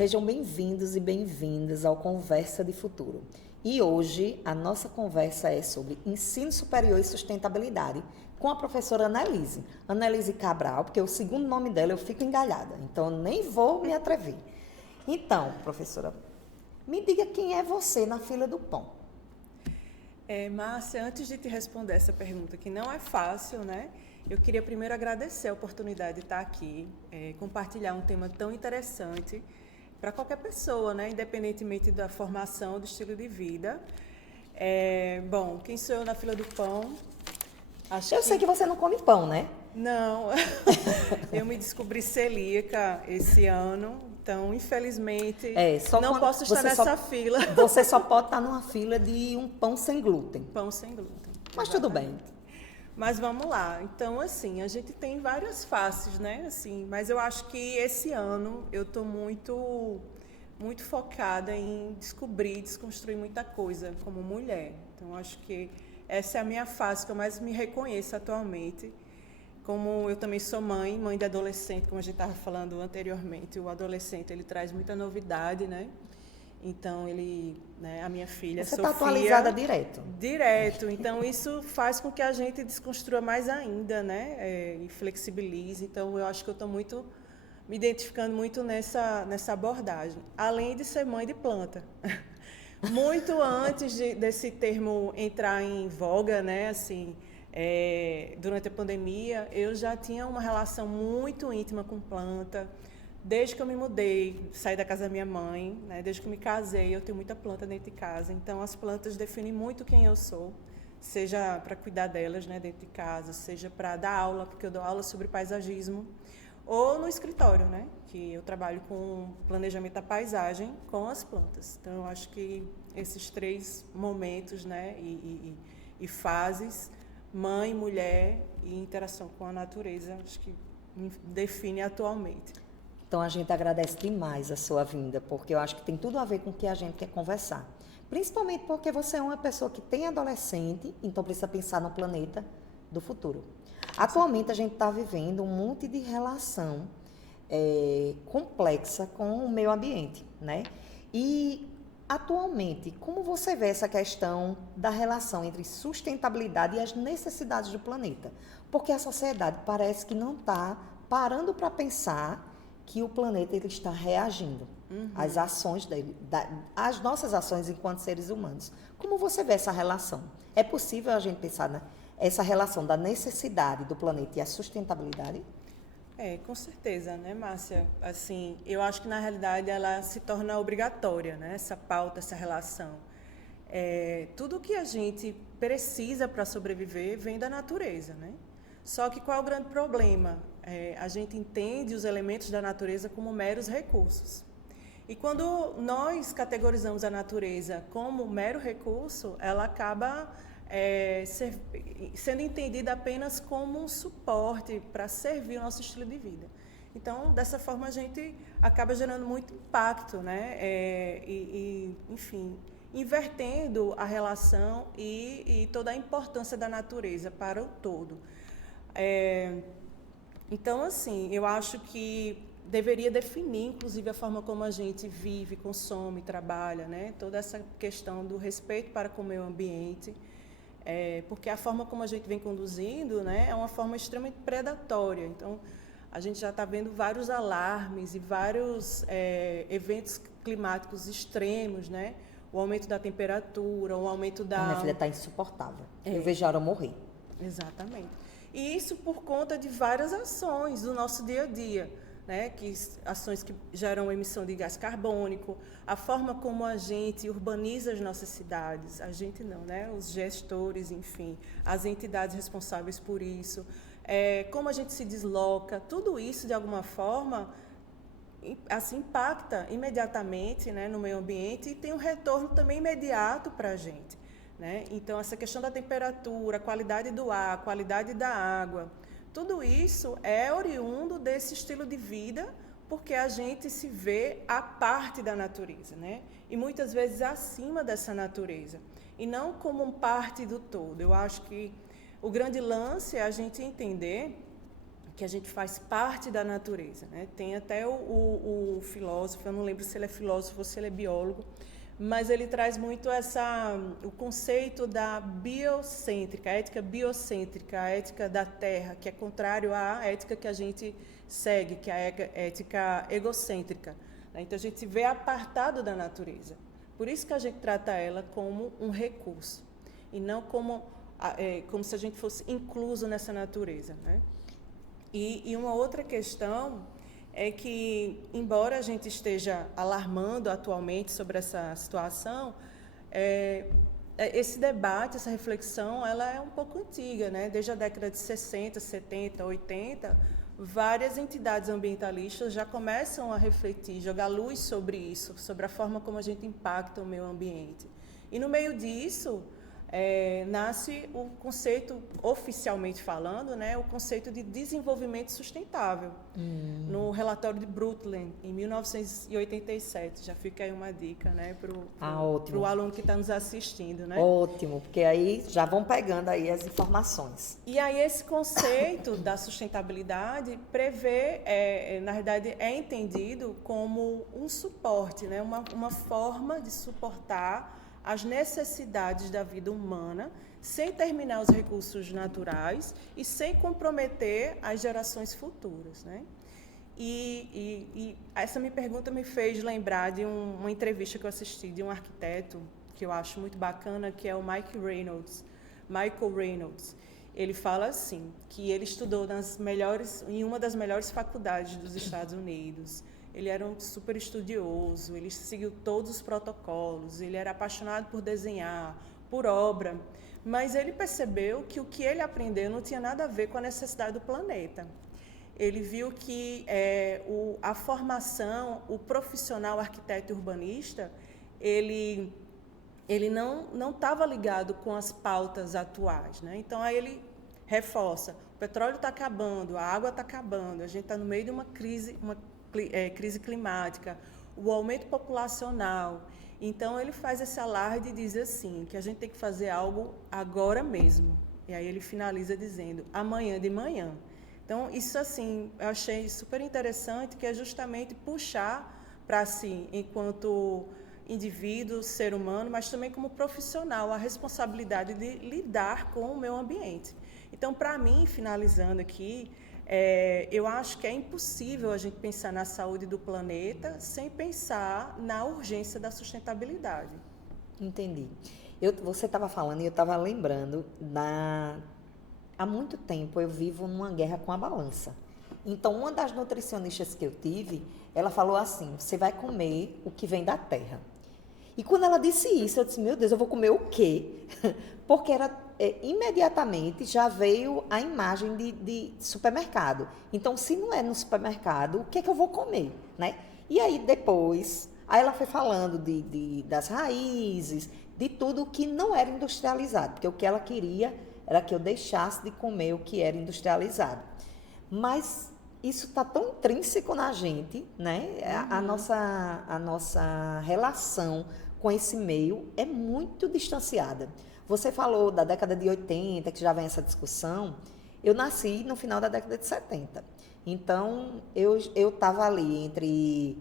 Sejam bem-vindos e bem-vindas ao Conversa de Futuro. E hoje a nossa conversa é sobre ensino superior e sustentabilidade com a professora Annelise Cabral, porque o segundo nome dela eu fico engalhada, então eu nem vou me atrever. Então, professora, me diga quem é você na fila do pão. Márcia, antes de te responder essa pergunta, que não é fácil, né? Eu queria primeiro agradecer a oportunidade de estar aqui, compartilhar um tema tão interessante para qualquer pessoa, né? Independentemente da formação, do estilo de vida. Bom, quem sou eu na fila do pão? Eu sei que você não come pão, né? Não, eu me descobri celíaca esse ano, então, infelizmente, não posso estar nessa fila. Você só pode estar numa fila de um pão sem glúten. Pão sem glúten. Mas tudo bem. Mas vamos lá. Então, assim, a gente tem várias faces, né? Assim, mas eu acho que esse ano eu estou muito focada em descobrir, desconstruir muita coisa como mulher. Então, acho que essa é a minha fase que eu mais me reconheço atualmente. Como eu também sou mãe de adolescente, como a gente estava falando anteriormente, o adolescente ele traz muita novidade, né? Então, a minha filha, Você Sofia... está atualizada direto. Direto. Então, isso faz com que a gente desconstrua mais ainda, né? E flexibilize. Então, eu acho que eu estou me identificando muito nessa abordagem. Além de ser mãe de planta. Muito antes desse termo entrar em voga, né? Assim, durante a pandemia, eu já tinha uma relação muito íntima com planta. Desde que eu me mudei, saí da casa da minha mãe, né? Desde que eu me casei, eu tenho muita planta dentro de casa. Então, as plantas definem muito quem eu sou, seja para cuidar delas, né, dentro de casa, seja para dar aula, porque eu dou aula sobre paisagismo, ou no escritório, né, que eu trabalho com planejamento da paisagem com as plantas. Então, eu acho que esses três momentos, né, e fases, mãe, mulher e interação com a natureza, acho que me define atualmente. Então, a gente agradece demais a sua vinda, porque eu acho que tem tudo a ver com o que a gente quer conversar. Principalmente porque você é uma pessoa que tem adolescente, então precisa pensar no planeta do futuro. Atualmente, a gente está vivendo um monte de relação complexa com o meio ambiente, né? E, atualmente, como você vê essa questão da relação entre sustentabilidade e as necessidades do planeta? Porque a sociedade parece que não está parando para pensar que o planeta ele está reagindo às ações dele, às nossas ações enquanto seres humanos. Como você vê essa relação? É possível a gente pensar nessa relação da necessidade do planeta e a sustentabilidade? Com certeza, né, Márcia? Assim, eu acho que na realidade ela se torna obrigatória, né? Essa pauta, essa relação. Tudo que a gente precisa para sobreviver vem da natureza, né? Só que qual é o grande problema? A gente entende os elementos da natureza como meros recursos. E quando nós categorizamos a natureza como mero recurso, ela acaba sendo entendida apenas como um suporte para servir o nosso estilo de vida. Então, dessa forma, a gente acaba gerando muito impacto, né? Enfim, invertendo a relação e toda a importância da natureza para o todo. Então, assim, eu acho que deveria definir, inclusive, a forma como a gente vive, consome, trabalha, né? Toda essa questão do respeito para com o meio ambiente, porque a forma como a gente vem conduzindo, né, é uma forma extremamente predatória. Então, a gente já está vendo vários alarmes e vários eventos climáticos extremos, né? O aumento da temperatura, o aumento da... Minha filha está insuportável. Eu vejo a hora morrer. Exatamente. E isso por conta de várias ações do nosso dia a dia, né? Ações que geram emissão de gás carbônico, a forma como a gente urbaniza as nossas cidades, a gente não, né? Os gestores, enfim, as entidades responsáveis por isso, como a gente se desloca, tudo isso, de alguma forma, assim, impacta imediatamente, né, no meio ambiente e tem um retorno também imediato para a gente. Né? Então, essa questão da temperatura, a qualidade do ar, a qualidade da água, tudo isso é oriundo desse estilo de vida, porque a gente se vê à parte da natureza, né? E muitas vezes acima dessa natureza, e não como parte do todo. Eu acho que o grande lance é a gente entender que a gente faz parte da natureza, né? Tem até o filósofo, eu não lembro se ele é filósofo ou se ele é biólogo, mas ele traz muito o conceito da biocêntrica, a ética biocêntrica, a ética da terra, que é contrário à ética que a gente segue, que é a ética egocêntrica. Então, a gente se vê apartado da natureza. Por isso que a gente trata ela como um recurso, e não como se a gente fosse incluso nessa natureza, né? E uma outra questão é que, embora a gente esteja alarmando atualmente sobre essa situação, esse debate, essa reflexão, ela é um pouco antiga, né? Desde a década de 60, 70, 80, várias entidades ambientalistas já começam a refletir, jogar luz sobre isso, sobre a forma como a gente impacta o meio ambiente. E no meio disso, nasce o conceito, oficialmente falando, né, o conceito de desenvolvimento sustentável. No relatório de Brundtland, em 1987. Já fica aí uma dica, né, para o aluno que está nos assistindo. Né? Ótimo, porque aí já vão pegando aí as informações. E aí esse conceito da sustentabilidade prevê, na verdade, é entendido como um suporte, né, uma forma de suportar as necessidades da vida humana, sem terminar os recursos naturais e sem comprometer as gerações futuras, né? E essa minha pergunta me fez lembrar de uma entrevista que eu assisti de um arquiteto que eu acho muito bacana, que é o Michael Reynolds. Ele fala assim, que ele estudou em uma das melhores faculdades dos Estados Unidos. Ele era um super estudioso, ele seguiu todos os protocolos, ele era apaixonado por desenhar, por obra, mas ele percebeu que o que ele aprendeu não tinha nada a ver com a necessidade do planeta. Ele viu que a formação, o profissional arquiteto e urbanista, ele não estava ligado com as pautas atuais, né? Então, aí ele reforça, o petróleo está acabando, a água está acabando, a gente está no meio de uma crise climática, o aumento populacional. Então, ele faz esse alarde e diz assim, que a gente tem que fazer algo agora mesmo. E aí ele finaliza dizendo, amanhã de manhã. Então, isso assim, eu achei super interessante, que é justamente puxar para si, enquanto indivíduo, ser humano, mas também como profissional, a responsabilidade de lidar com o meio ambiente. Então, para mim, finalizando aqui, eu acho que é impossível a gente pensar na saúde do planeta sem pensar na urgência da sustentabilidade. Entendi. Você estava falando e eu estava lembrando há muito tempo eu vivo numa guerra com a balança. Então, uma das nutricionistas que eu tive, ela falou assim, você vai comer o que vem da terra. E quando ela disse isso, eu disse, meu Deus, eu vou comer o quê? Porque imediatamente já veio a imagem de supermercado. Então, se não é no supermercado, o que é que eu vou comer? Né? E aí, depois, ela foi falando das raízes, de tudo que não era industrializado. Porque o que ela queria era que eu deixasse de comer o que era industrializado. Mas isso está tão intrínseco na gente, né? A nossa relação com esse meio é muito distanciada. Você falou da década de 80, que já vem essa discussão. Eu nasci no final da década de 70. Então, eu estava ali entre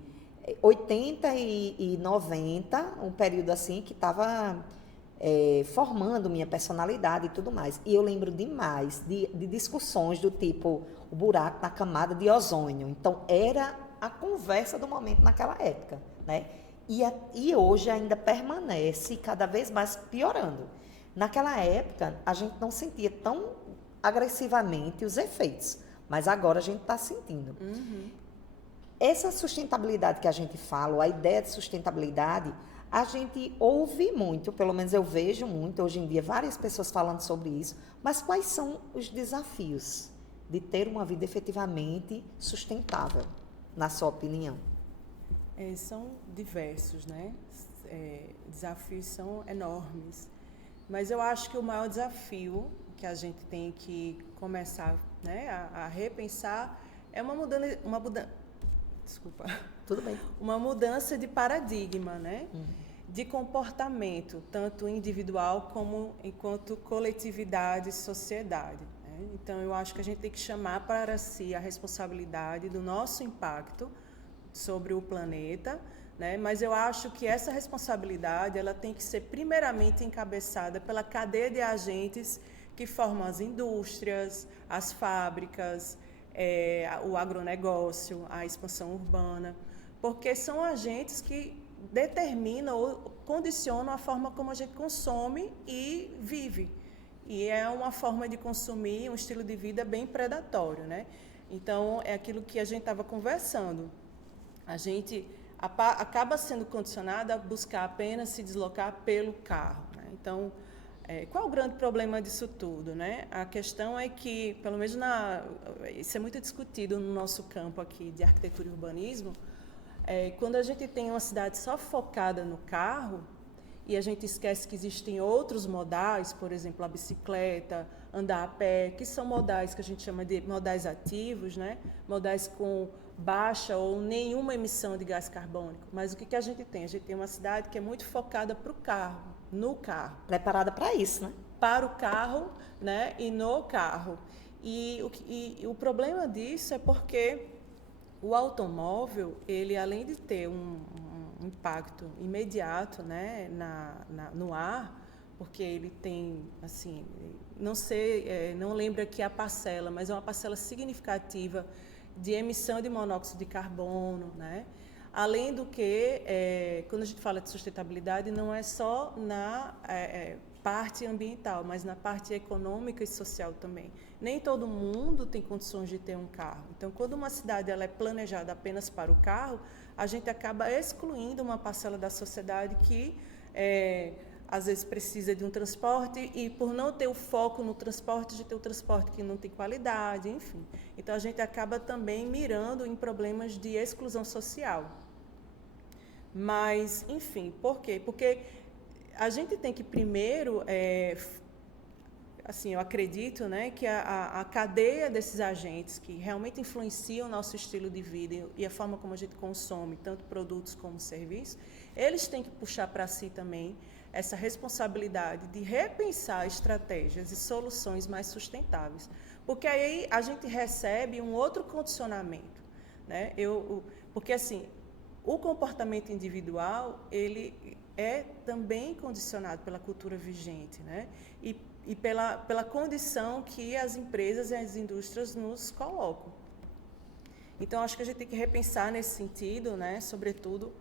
80 e 90, um período assim que estava formando minha personalidade e tudo mais. E eu lembro demais de discussões do tipo o buraco na camada de ozônio. Então, era a conversa do momento naquela época, né? E hoje ainda permanece cada vez mais piorando. Naquela época, a gente não sentia tão agressivamente os efeitos, mas agora a gente está sentindo. Uhum. Essa sustentabilidade que a gente fala, a ideia de sustentabilidade, a gente ouve muito, pelo menos eu vejo muito, hoje em dia, várias pessoas falando sobre isso, mas quais são os desafios de ter uma vida efetivamente sustentável, na sua opinião? São diversos, né? Desafios são enormes. Mas eu acho que o maior desafio que a gente tem que começar, né, a repensar é Tudo bem. Uma mudança de paradigma, né? De comportamento, tanto individual como enquanto coletividade e sociedade. Né? Então, eu acho que a gente tem que chamar para si a responsabilidade do nosso impacto sobre o planeta, né? Mas eu acho que essa responsabilidade ela tem que ser primeiramente encabeçada pela cadeia de agentes que formam as indústrias, as fábricas, o agronegócio, a expansão urbana, porque são agentes que determinam ou condicionam a forma como a gente consome e vive. E é uma forma de consumir, um estilo de vida bem predatório, né? Então, é aquilo que a gente estava conversando. A gente acaba sendo condicionado a buscar apenas se deslocar pelo carro, né? Então, qual é o grande problema disso tudo, né? A questão é que, pelo menos isso é muito discutido no nosso campo aqui de arquitetura e urbanismo, quando a gente tem uma cidade só focada no carro e a gente esquece que existem outros modais, por exemplo, a bicicleta, andar a pé, que são modais que a gente chama de modais ativos, né? Modais com baixa ou nenhuma emissão de gás carbônico. Mas o que a gente tem? A gente tem uma cidade que é muito focada para o carro, no carro. Preparada para isso, né? Para o carro, né? E no carro. E o problema disso é porque o automóvel, ele além de ter um impacto imediato, né, no ar, porque ele tem, assim, não lembro aqui a parcela, mas é uma parcela significativa de emissão de monóxido de carbono, né? Além do que, quando a gente fala de sustentabilidade, não é só na parte ambiental, mas na parte econômica e social também. Nem todo mundo tem condições de ter um carro. Então, quando uma cidade ela é planejada apenas para o carro, a gente acaba excluindo uma parcela da sociedade que, às vezes, precisa de um transporte e, por não ter o foco no transporte, de ter um transporte que não tem qualidade, enfim. Então, a gente acaba também mirando em problemas de exclusão social. Mas, enfim, por quê? Porque a gente tem que primeiro, assim, eu acredito, né, que a cadeia desses agentes que realmente influenciam o nosso estilo de vida e a forma como a gente consome, tanto produtos como serviços, eles têm que puxar para si também essa responsabilidade de repensar estratégias e soluções mais sustentáveis. Porque aí a gente recebe um outro condicionamento, né? Porque, assim, o comportamento individual, ele é também condicionado pela cultura vigente, né? E pela condição que as empresas e as indústrias nos colocam. Então, acho que a gente tem que repensar nesse sentido, né? Sobretudo,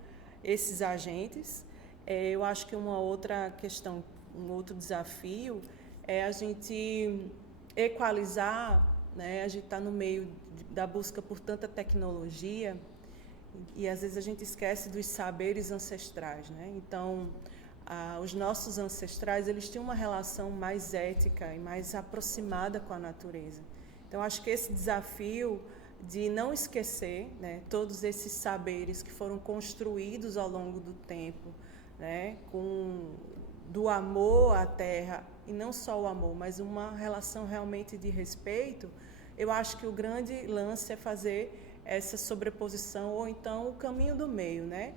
esses agentes. Eu acho que uma outra questão, um outro desafio é a gente equalizar, né? A gente está no meio da busca por tanta tecnologia e às vezes a gente esquece dos saberes ancestrais, né? Então, os nossos ancestrais, eles tinham uma relação mais ética e mais aproximada com a natureza. Então, acho que esse desafio de não esquecer, né, todos esses saberes que foram construídos ao longo do tempo, né, do amor à terra, e não só o amor, mas uma relação realmente de respeito, eu acho que o grande lance é fazer essa sobreposição, ou então o caminho do meio, né?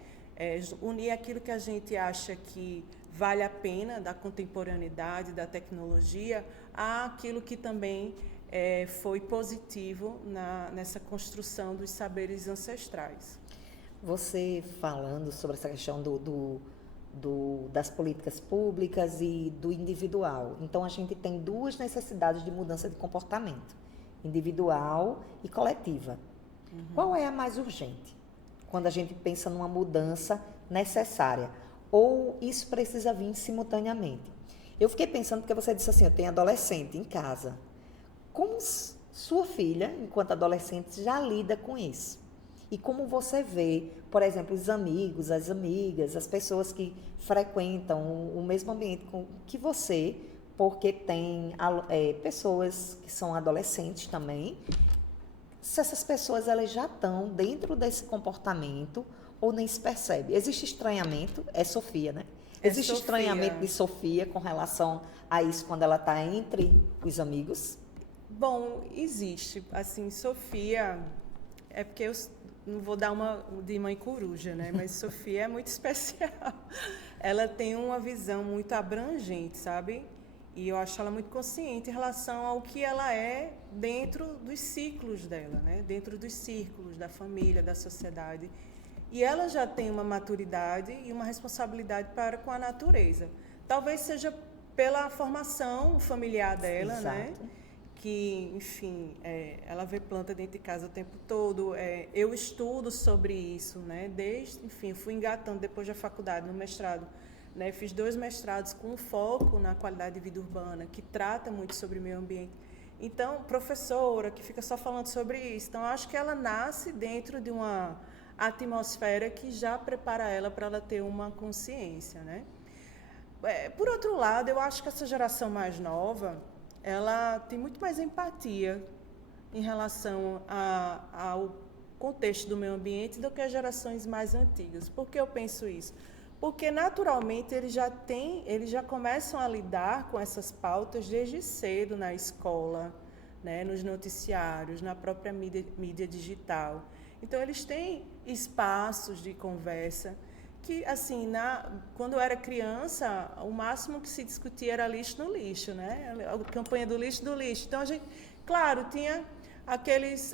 Unir aquilo que a gente acha que vale a pena da contemporaneidade, da tecnologia, àquilo que também foi positivo nessa construção dos saberes ancestrais. Você falando sobre essa questão das políticas públicas e do individual. Então, a gente tem duas necessidades de mudança de comportamento, individual e coletiva. Uhum. Qual é a mais urgente? Quando a gente pensa numa mudança necessária? Ou isso precisa vir simultaneamente? Eu fiquei pensando, porque você disse assim, eu tenho adolescente em casa. Como sua filha, enquanto adolescente, já lida com isso? E como você vê, por exemplo, os amigos, as amigas, as pessoas que frequentam o mesmo ambiente que você, porque tem pessoas que são adolescentes também, se essas pessoas elas já estão dentro desse comportamento ou nem se percebe. Existe estranhamento, Sofia, né? Existe Sofia. Estranhamento de Sofia com relação a isso quando ela está entre os amigos? Bom, existe. Assim, Sofia, é porque eu não vou dar uma de mãe coruja, né? Mas Sofia é muito especial. Ela tem uma visão muito abrangente, sabe? E eu acho ela muito consciente em relação ao que ela é dentro dos ciclos dela, né? Dentro dos círculos da família, da sociedade. E ela já tem uma maturidade e uma responsabilidade para com a natureza. Talvez seja pela formação familiar dela, Exato. né? Que, enfim, ela vê planta dentro de casa o tempo todo. Eu estudo sobre isso, né? Enfim, fui engatando depois da faculdade, no mestrado, né? Fiz 2 mestrados com foco na qualidade de vida urbana, que trata muito sobre o meio ambiente. Então, professora que fica só falando sobre isso. Então, acho que ela nasce dentro de uma atmosfera que já prepara ela para ela ter uma consciência, né? Por outro lado, eu acho que essa geração mais nova, ela tem muito mais empatia em relação ao contexto do meio ambiente do que as gerações mais antigas. Por que eu penso isso? Porque, naturalmente, eles já começam a lidar com essas pautas desde cedo na escola, né, nos noticiários, na própria mídia digital. Então, eles têm espaços de conversa que, assim, quando eu era criança, o máximo que se discutia era lixo no lixo, né? A campanha do lixo do lixo. Então, a gente, claro, tinha aqueles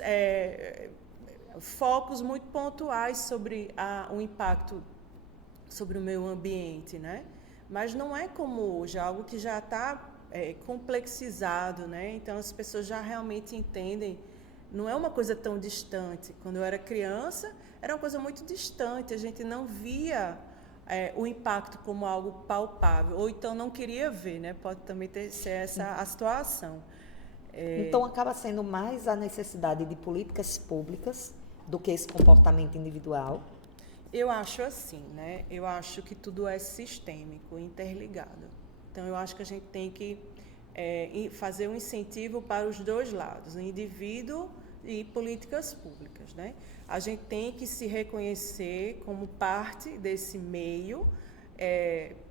focos muito pontuais sobre o impacto sobre o meio ambiente, né? Mas não é como hoje, algo que já está complexizado, né? Então, as pessoas já realmente entendem. Não é uma coisa tão distante. Quando eu era criança, era uma coisa muito distante. A gente não via o impacto como algo palpável. Ou então não queria ver, né? Pode também ser essa a situação. Então, acaba sendo mais a necessidade de políticas públicas do que esse comportamento individual. Eu acho assim, né? Eu acho que tudo é sistêmico, interligado. Então, eu acho que a gente tem que fazer um incentivo para os dois lados, o indivíduo e políticas públicas, né? A gente tem que se reconhecer como parte desse meio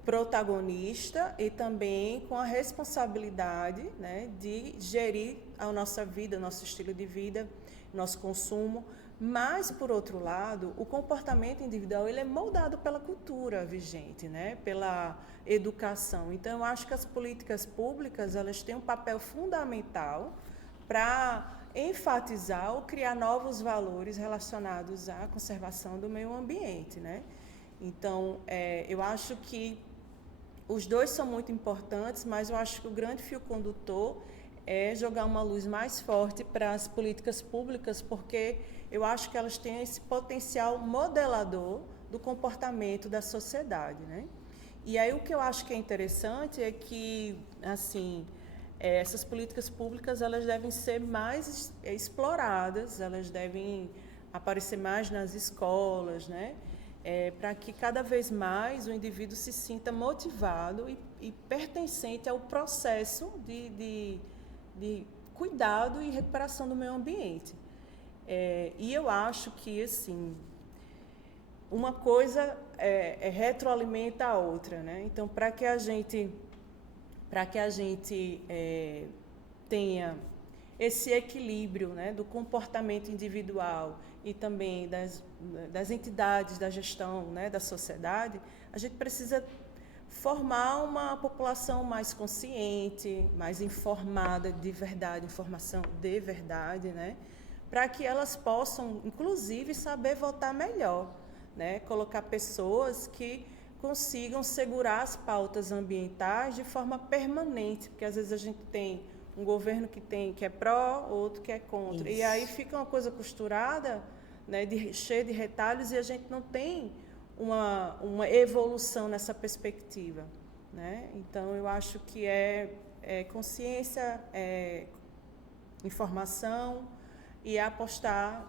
protagonista e também com a responsabilidade, né, de gerir a nossa vida, nosso estilo de vida, nosso consumo. Mas, por outro lado, o comportamento individual ele é moldado pela cultura vigente, né? Pela educação. Então, eu acho que as políticas públicas elas têm um papel fundamental para enfatizar ou criar novos valores relacionados à conservação do meio ambiente, né? Então, eu acho que os dois são muito importantes, mas eu acho que o grande fio condutor é jogar uma luz mais forte para as políticas públicas, porque eu acho que elas têm esse potencial modelador do comportamento da sociedade, né? E aí o que eu acho que é interessante é que, assim, essas políticas públicas elas devem ser mais exploradas, elas devem aparecer mais nas escolas, né? Para que cada vez mais o indivíduo se sinta motivado e pertencente ao processo de cuidado e recuperação do meio ambiente. E eu acho que, assim, uma coisa retroalimenta a outra, né? Então, para que a gente tenha esse equilíbrio, né, do comportamento individual e também das entidades da gestão, né, da sociedade, a gente precisa formar uma população mais consciente, mais informada de verdade, informação de verdade, né? Para que elas possam, inclusive, saber votar melhor, né? Colocar pessoas que consigam segurar as pautas ambientais de forma permanente, porque às vezes a gente tem um governo que é pró, outro que é contra. Isso. E aí fica uma coisa costurada, né, cheia de retalhos, e a gente não tem uma evolução nessa perspectiva, né? Então, eu acho que consciência, informação e apostar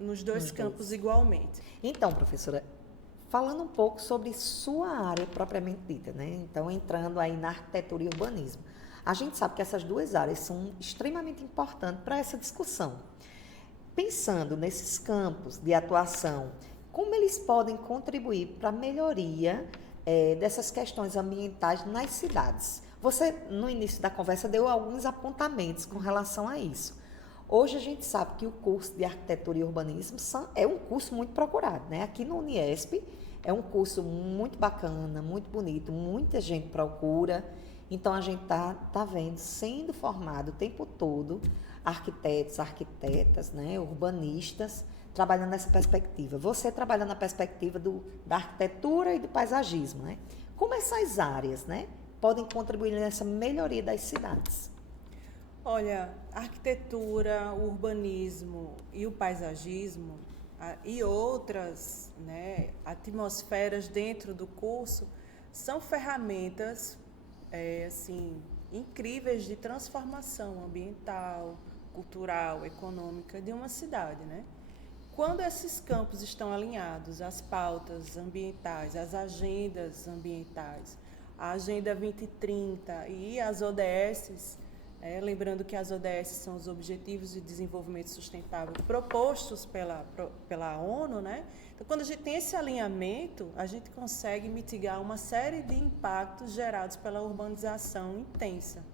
nos dois campos igualmente. Então, professora, falando um pouco sobre sua área propriamente dita, né? Então, entrando aí na arquitetura e urbanismo. A gente sabe que essas duas áreas são extremamente importantes para essa discussão. Pensando nesses campos de atuação, como eles podem contribuir para a melhoria dessas questões ambientais nas cidades? Você, no início da conversa, deu alguns apontamentos com relação a isso. Hoje a gente sabe que o curso de arquitetura e urbanismo é um curso muito procurado, né? Aqui no Uniesp é um curso muito bacana, muito bonito, muita gente procura. Então, a gente tá vendo, sendo formado o tempo todo, arquitetos, arquitetas, né, urbanistas, trabalhando nessa perspectiva. Você trabalhando na perspectiva da arquitetura e do paisagismo, né? Como essas áreas, né, podem contribuir nessa melhoria das cidades? Olha, a arquitetura, o urbanismo e o paisagismo e outras, né, atmosferas dentro do curso são ferramentas assim, incríveis de transformação ambiental, cultural, econômica de uma cidade, né? Quando esses campos estão alinhados às pautas ambientais, às agendas ambientais, a Agenda 2030 e as ODSs, lembrando que as ODS são os Objetivos de Desenvolvimento Sustentável propostos pela ONU, né? Então, quando a gente tem esse alinhamento, a gente consegue mitigar uma série de impactos gerados pela urbanização intensa.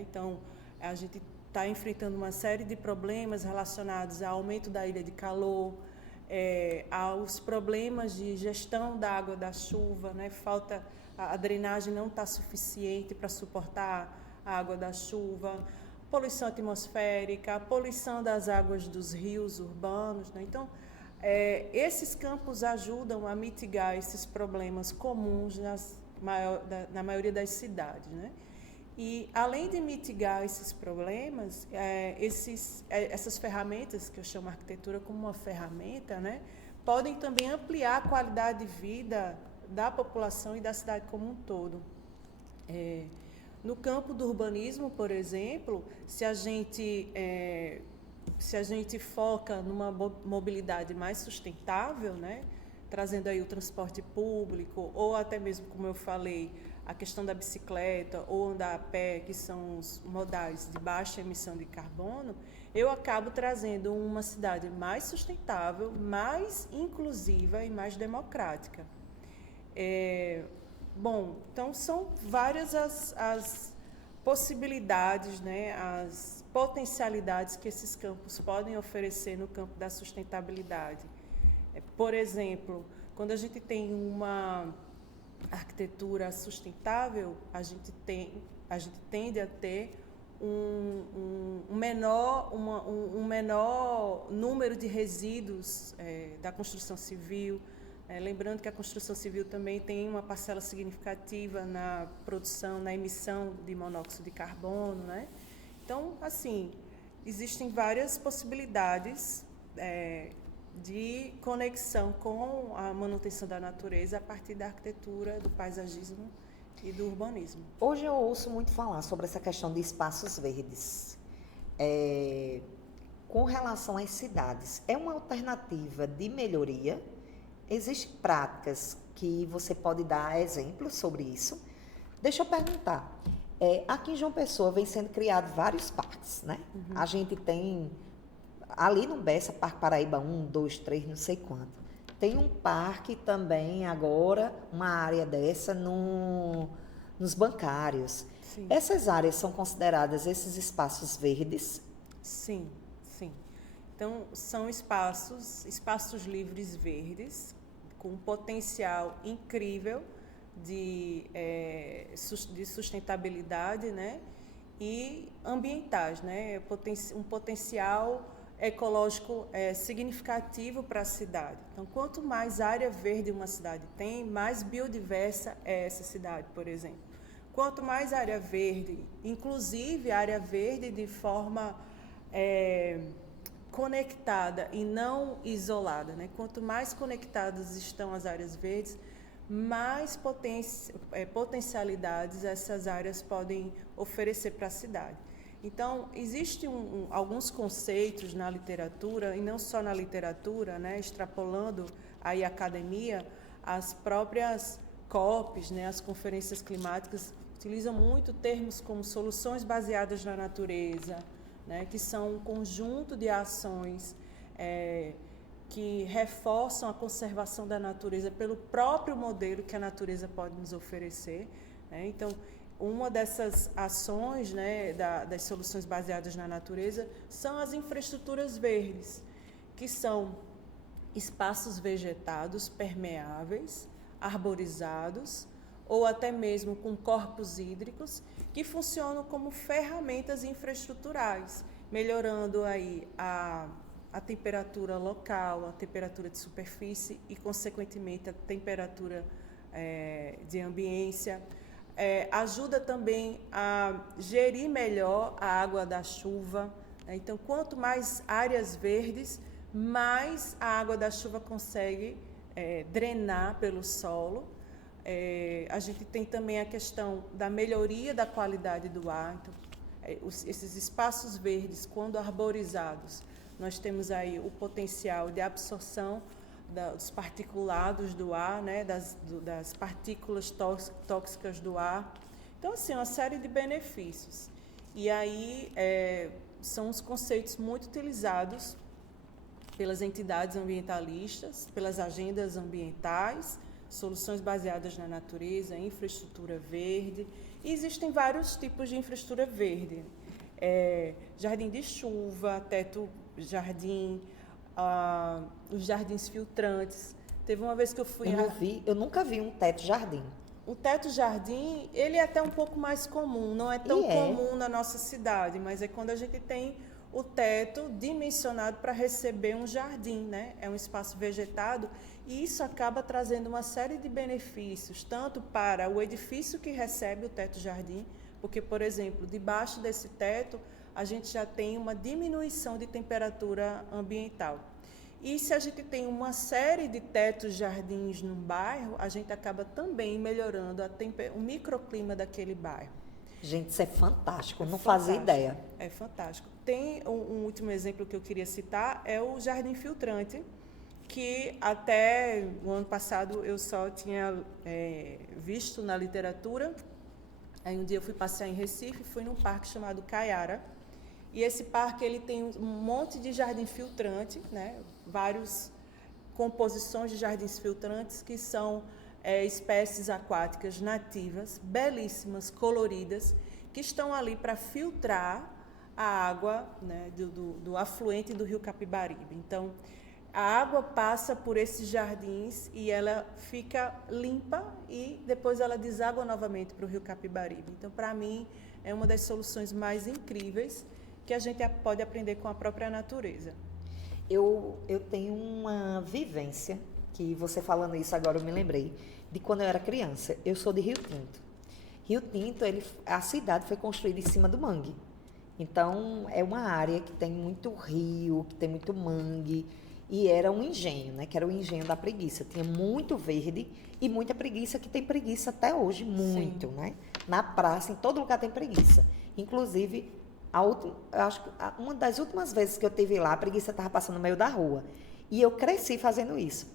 Então, a gente está enfrentando uma série de problemas relacionados ao aumento da ilha de calor, aos problemas de gestão da água da chuva, né? A drenagem não está suficiente para suportar a água da chuva, poluição atmosférica, poluição das águas dos rios urbanos, né? Então, esses campos ajudam a mitigar esses problemas comuns na maioria das cidades, né? E, além de mitigar esses problemas, essas ferramentas, que eu chamo a arquitetura como uma ferramenta, né, podem também ampliar a qualidade de vida da população e da cidade como um todo. No campo do urbanismo, por exemplo, se a gente foca numa mobilidade mais sustentável, né, trazendo aí o transporte público, ou até mesmo, como eu falei, a questão da bicicleta ou andar a pé, que são os modais de baixa emissão de carbono, eu acabo trazendo uma cidade mais sustentável, mais inclusiva e mais democrática. Bom, então são várias as possibilidades, né, as potencialidades que esses campos podem oferecer no campo da sustentabilidade. Por exemplo, quando a gente tem uma arquitetura sustentável, a gente tende a ter um menor número de resíduos da construção civil. Lembrando que a construção civil também tem uma parcela significativa na produção, na emissão de monóxido de carbono, né? Então, assim, existem várias possibilidades de conexão com a manutenção da natureza a partir da arquitetura, do paisagismo e do urbanismo. Hoje eu ouço muito falar sobre essa questão de espaços verdes. Com relação às cidades, é uma alternativa de melhoria? Existem práticas que você pode dar exemplos sobre isso? Deixa eu perguntar. Aqui em João Pessoa vem sendo criado vários parques, né? Uhum. A gente tem ali no Bessa, Parque Paraíba 1, 2, 3, não sei quanto. Tem um parque também agora, uma área dessa nos bancários. Sim. Essas áreas são consideradas esses espaços verdes? Sim, sim. Então, são espaços livres verdes, com um potencial incrível de sustentabilidade, né? E ambientais, né? Um potencial ecológico significativo para a cidade. Então, quanto mais área verde uma cidade tem, mais biodiversa é essa cidade, por exemplo. Quanto mais área verde, inclusive área verde de forma conectada e não isolada, né? Quanto mais conectadas estão as áreas verdes, mais potencialidades essas áreas podem oferecer para a cidade. Então, existem alguns conceitos na literatura, e não só na literatura, né? Extrapolando aí a academia, as próprias COPs, né? As conferências climáticas, utilizam muito termos como soluções baseadas na natureza, né, que são um conjunto de ações que reforçam a conservação da natureza pelo próprio modelo que a natureza pode nos oferecer, né? Então, uma dessas ações, né, das soluções baseadas na natureza são as infraestruturas verdes, que são espaços vegetados permeáveis, arborizados, ou até mesmo com corpos hídricos, que funcionam como ferramentas infraestruturais, melhorando aí a temperatura local, a temperatura de superfície e, consequentemente, a temperatura de ambiência. Ajuda também a gerir melhor a água da chuva. Então, quanto mais áreas verdes, mais a água da chuva consegue drenar pelo solo. A gente tem também a questão da melhoria da qualidade do ar. Então, esses espaços verdes, quando arborizados, nós temos aí o potencial de absorção dos particulados do ar, né, das partículas tóxicas do ar. Então, assim, uma série de benefícios. E aí são os conceitos muito utilizados pelas entidades ambientalistas, pelas agendas ambientais, soluções baseadas na natureza, infraestrutura verde. E existem vários tipos de infraestrutura verde. Jardim de chuva, teto jardim, os jardins filtrantes. Teve uma vez que eu fui... Eu nunca vi um teto jardim. O teto jardim, ele é até um pouco mais comum, não é tão comum na nossa cidade, mas é quando a gente tem o teto dimensionado para receber um jardim, né? É um espaço vegetado e isso acaba trazendo uma série de benefícios, tanto para o edifício que recebe o teto jardim, porque, por exemplo, debaixo desse teto, a gente já tem uma diminuição de temperatura ambiental. E se a gente tem uma série de tetos jardins num bairro, a gente acaba também melhorando o microclima daquele bairro. Gente, isso é fantástico, não fazia ideia. É fantástico. Tem um último exemplo que eu queria citar, é o jardim filtrante, que até o ano passado eu só tinha visto na literatura. Aí um dia eu fui passear em Recife, fui num parque chamado Caiara, e esse parque ele tem um monte de jardim filtrante, né? Várias composições de jardins filtrantes que são espécies aquáticas nativas, belíssimas, coloridas, que estão ali para filtrar a água, né, do afluente do rio Capibaribe. Então, a água passa por esses jardins e ela fica limpa e depois ela deságua novamente para o rio Capibaribe. Então, para mim, é uma das soluções mais incríveis que a gente pode aprender com a própria natureza. Eu tenho uma vivência, que você falando isso agora eu me lembrei, de quando eu era criança. Eu sou de Rio Tinto. Rio Tinto, a cidade foi construída em cima do mangue. Então, é uma área que tem muito rio, que tem muito mangue, e era um engenho, né? Que era o engenho da preguiça. Tinha muito verde e muita preguiça, que tem preguiça até hoje, muito, né? Na praça, em todo lugar tem preguiça. Inclusive, acho que uma das últimas vezes que eu estive lá, a preguiça estava passando no meio da rua. E eu cresci fazendo isso,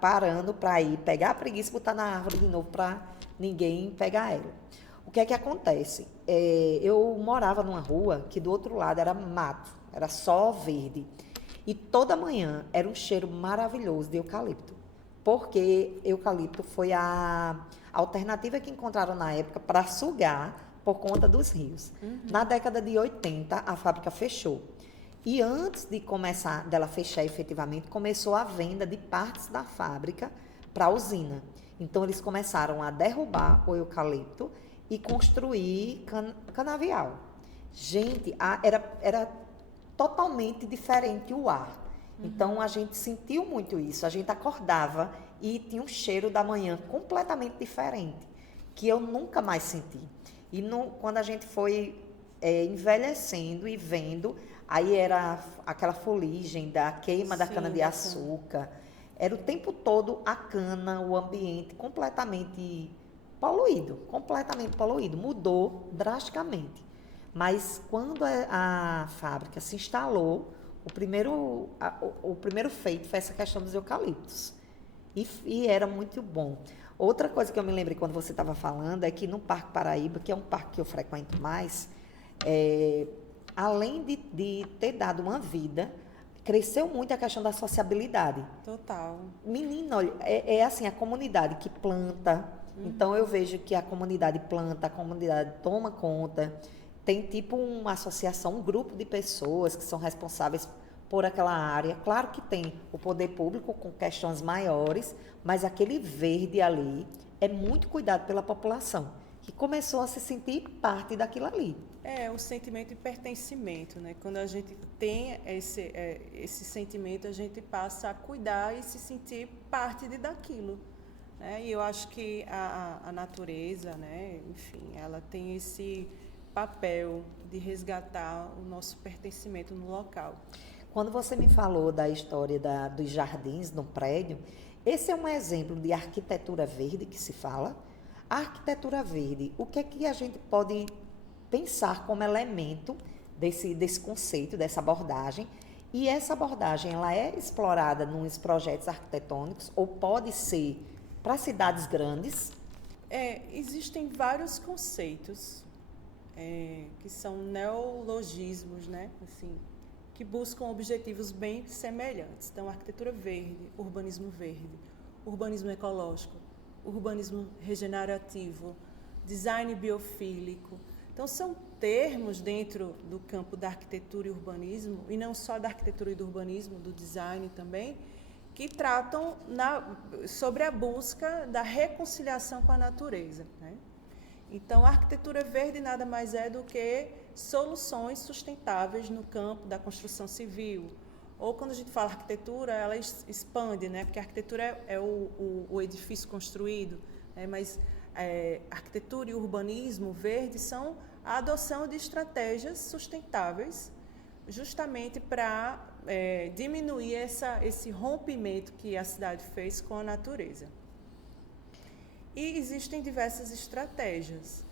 parando para ir pegar a preguiça e botar na árvore de novo para ninguém pegar ela. O que é que acontece? Eu morava numa rua que do outro lado era mato, era só verde. E toda manhã era um cheiro maravilhoso de eucalipto, porque eucalipto foi a alternativa que encontraram na época para sugar por conta dos rios. Uhum. Na década de 80, a fábrica fechou. E antes de começar, dela fechar efetivamente, começou a venda de partes da fábrica para a usina. Então, eles começaram a derrubar o eucalipto e construir canavial. Gente, era totalmente diferente o ar. Uhum. Então, a gente sentiu muito isso. A gente acordava e tinha um cheiro da manhã completamente diferente, que eu nunca mais senti. E quando a gente foi envelhecendo e vendo, aí era aquela fuligem da queima da cana-de-açúcar. Era o tempo todo a cana, o ambiente completamente poluído. Mudou drasticamente. Mas quando a fábrica se instalou, o primeiro feito foi essa questão dos eucaliptos. E era muito bom. Outra coisa que eu me lembrei quando você estava falando é que no Parque Paraíba, que é um parque que eu frequento mais, além de ter dado uma vida, cresceu muito a questão da sociabilidade. Total. Menina, olha, é assim, a comunidade que planta. Uhum. Então, eu vejo que a comunidade planta, a comunidade toma conta. Tem tipo uma associação, um grupo de pessoas que são responsáveis por aquela área. Claro que tem o poder público com questões maiores, mas aquele verde ali é muito cuidado pela população, que começou a se sentir parte daquilo ali. É um sentimento de pertencimento, né? Quando a gente tem esse sentimento, a gente passa a cuidar e se sentir parte daquilo, né? E eu acho que a natureza, né? Enfim, ela tem esse papel de resgatar o nosso pertencimento no local. Quando você me falou da história dos jardins no prédio, esse é um exemplo de arquitetura verde que se fala. A arquitetura verde, o que é que a gente pode pensar como elemento desse conceito, dessa abordagem? E essa abordagem, ela é explorada nos projetos arquitetônicos ou pode ser para cidades grandes? Existem vários conceitos que são neologismos, né? Assim, que buscam objetivos bem semelhantes. Então, arquitetura verde, urbanismo ecológico, urbanismo regenerativo, design biofílico. Então, são termos dentro do campo da arquitetura e urbanismo, e não só da arquitetura e do urbanismo, do design também, que tratam sobre a busca da reconciliação com a natureza, né? Então, a arquitetura verde nada mais é do que soluções sustentáveis no campo da construção civil. Ou quando a gente fala arquitetura, ela expande, né? Porque a arquitetura é o edifício construído, né? Mas arquitetura e urbanismo verde são a adoção de estratégias sustentáveis justamente para diminuir esse rompimento que a cidade fez com a natureza. E existem diversas estratégias.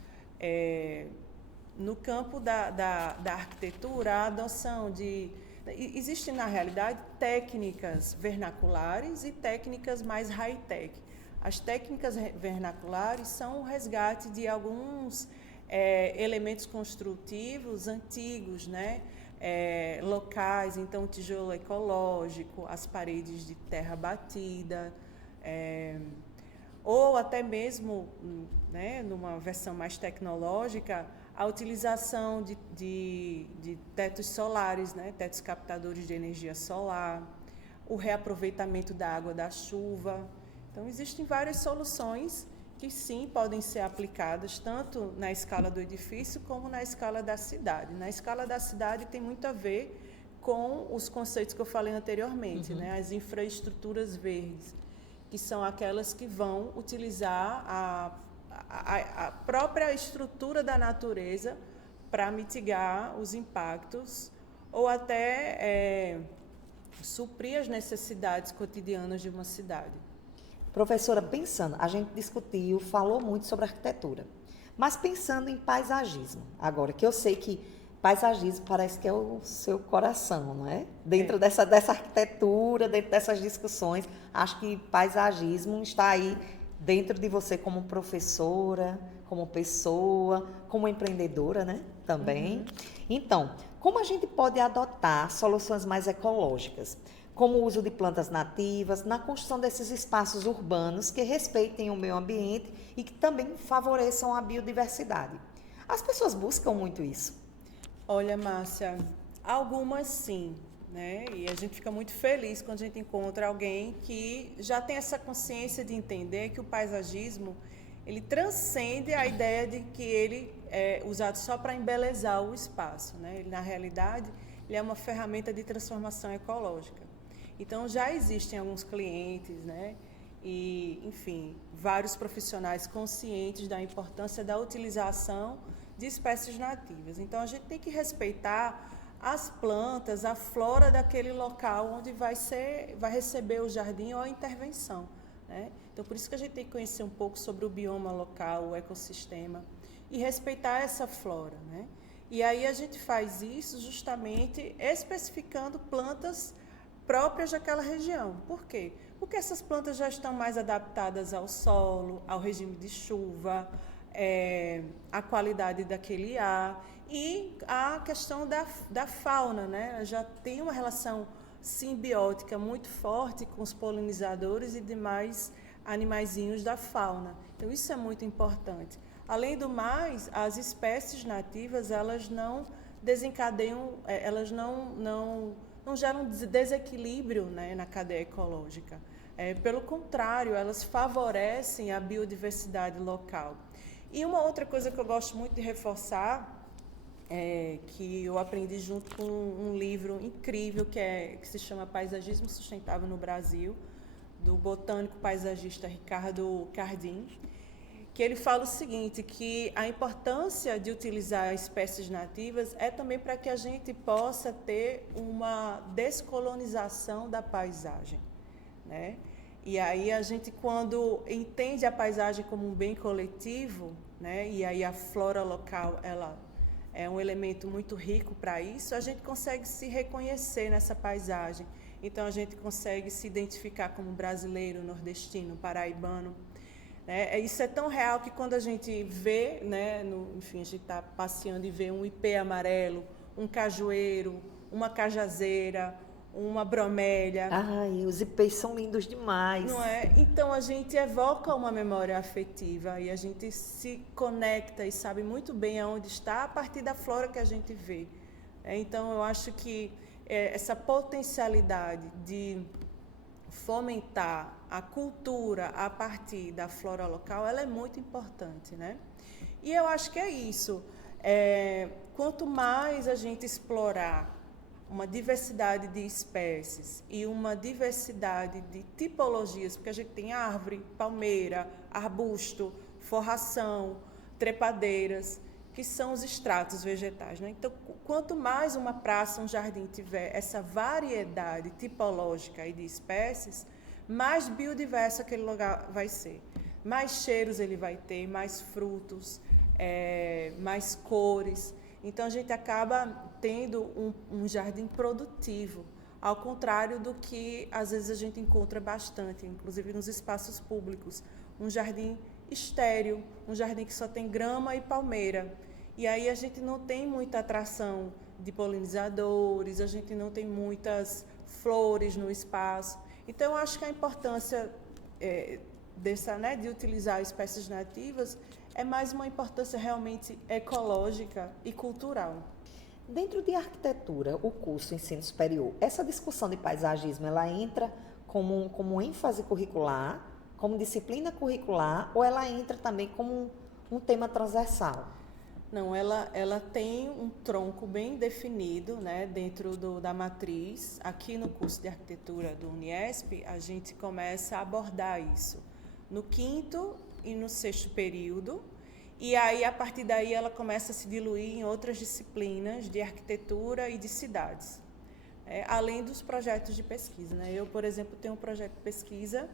No campo da arquitetura, a adoção de... Existem, na realidade, técnicas vernaculares e técnicas mais high-tech. As técnicas vernaculares são o resgate de alguns elementos construtivos antigos, né? Locais, então o tijolo ecológico, as paredes de terra batida, ou até mesmo, né, numa versão mais tecnológica, a utilização de tetos solares, né, tetos captadores de energia solar, o reaproveitamento da água da chuva. Então, existem várias soluções que, sim, podem ser aplicadas tanto na escala do edifício como na escala da cidade. Na escala da cidade tem muito a ver com os conceitos que eu falei anteriormente, né, as infraestruturas verdes, que são aquelas que vão utilizar a própria estrutura da natureza para mitigar os impactos ou até suprir as necessidades cotidianas de uma cidade. Professora, pensando, a gente discutiu, falou muito sobre arquitetura, mas pensando em paisagismo, agora, que eu sei que paisagismo parece que é o seu coração, não é? Dentro dessa arquitetura, dentro dessas discussões, acho que paisagismo está aí dentro de você como professora, como pessoa, como empreendedora, né? Também. Então, como a gente pode adotar soluções mais ecológicas, como o uso de plantas nativas, na construção desses espaços urbanos que respeitem o meio ambiente e que também favoreçam a biodiversidade? As pessoas buscam muito isso. Olha, Márcia, algumas sim, né? E a gente fica muito feliz quando a gente encontra alguém que já tem essa consciência de entender que o paisagismo, ele transcende a ideia de que ele é usado só para embelezar o espaço, né? Ele, na realidade, ele é uma ferramenta de transformação ecológica. Então, já existem alguns clientes, né? E, enfim, vários profissionais conscientes da importância da utilização de espécies nativas. Então, a gente tem que respeitar as plantas, a flora daquele local onde vai receber o jardim ou a intervenção, né? Então, por isso que a gente tem que conhecer um pouco sobre o bioma local, o ecossistema, e respeitar essa flora, né? E aí a gente faz isso justamente especificando plantas próprias daquela região. Por quê? Porque essas plantas já estão mais adaptadas ao solo, ao regime de chuva, à qualidade daquele ar e a questão da fauna, né? Já tem uma relação simbiótica muito forte com os polinizadores e demais animaizinhos da fauna. Então, isso é muito importante. Além do mais, as espécies nativas, elas não desencadeiam, elas não não geram desequilíbrio, né, na cadeia ecológica. Pelo contrário, elas favorecem a biodiversidade local. E uma outra coisa que eu gosto muito de reforçar, que eu aprendi junto com um livro incrível que se chama Paisagismo Sustentável no Brasil, do botânico paisagista Ricardo Cardim, que ele fala o seguinte, que a importância de utilizar espécies nativas é também para que a gente possa ter uma descolonização da paisagem, né? E aí a gente, quando entende a paisagem como um bem coletivo, né, e aí a flora local ela é um elemento muito rico para isso, a gente consegue se reconhecer nessa paisagem. Então a gente consegue se identificar como brasileiro, nordestino, paraibano. Isso é tão real que quando a gente vê, né, enfim, a gente está passeando e vê um ipê amarelo, um cajueiro, uma cajazeira, uma bromélia. Ai, os ipês são lindos demais. Não é? Então a gente evoca uma memória afetiva e a gente se conecta e sabe muito bem aonde está a partir da flora que a gente vê. Então eu acho que essa potencialidade de fomentar a cultura a partir da flora local, ela é muito importante, né? E eu acho que é isso. Quanto mais a gente explorar uma diversidade de espécies e uma diversidade de tipologias, porque a gente tem árvore, palmeira, arbusto, forração, trepadeiras, que são os estratos vegetais, né? Então, quanto mais uma praça, um jardim tiver essa variedade tipológica e de espécies, mais biodiverso aquele lugar vai ser. Mais cheiros ele vai ter, mais frutos, mais cores. Então, a gente acaba tendo um jardim produtivo, ao contrário do que, às vezes, a gente encontra bastante, inclusive nos espaços públicos. Um jardim estéril, um jardim que só tem grama e palmeira. E aí a gente não tem muita atração de polinizadores, a gente não tem muitas flores no espaço. Então, eu acho que a importância de utilizar espécies nativas é mais uma importância realmente ecológica e cultural. Dentro de arquitetura, o curso ensino superior, essa discussão de paisagismo, ela entra como ênfase curricular, como disciplina curricular, ou ela entra também como um tema transversal? Não, ela tem um tronco bem definido, né, dentro da matriz. Aqui no curso de arquitetura do Uniesp, a gente começa a abordar isso no 5º e no 6º período, e aí, a partir daí, ela começa a se diluir em outras disciplinas de arquitetura e de cidades, além dos projetos de pesquisa, né? Eu, por exemplo, tenho um projeto de pesquisa,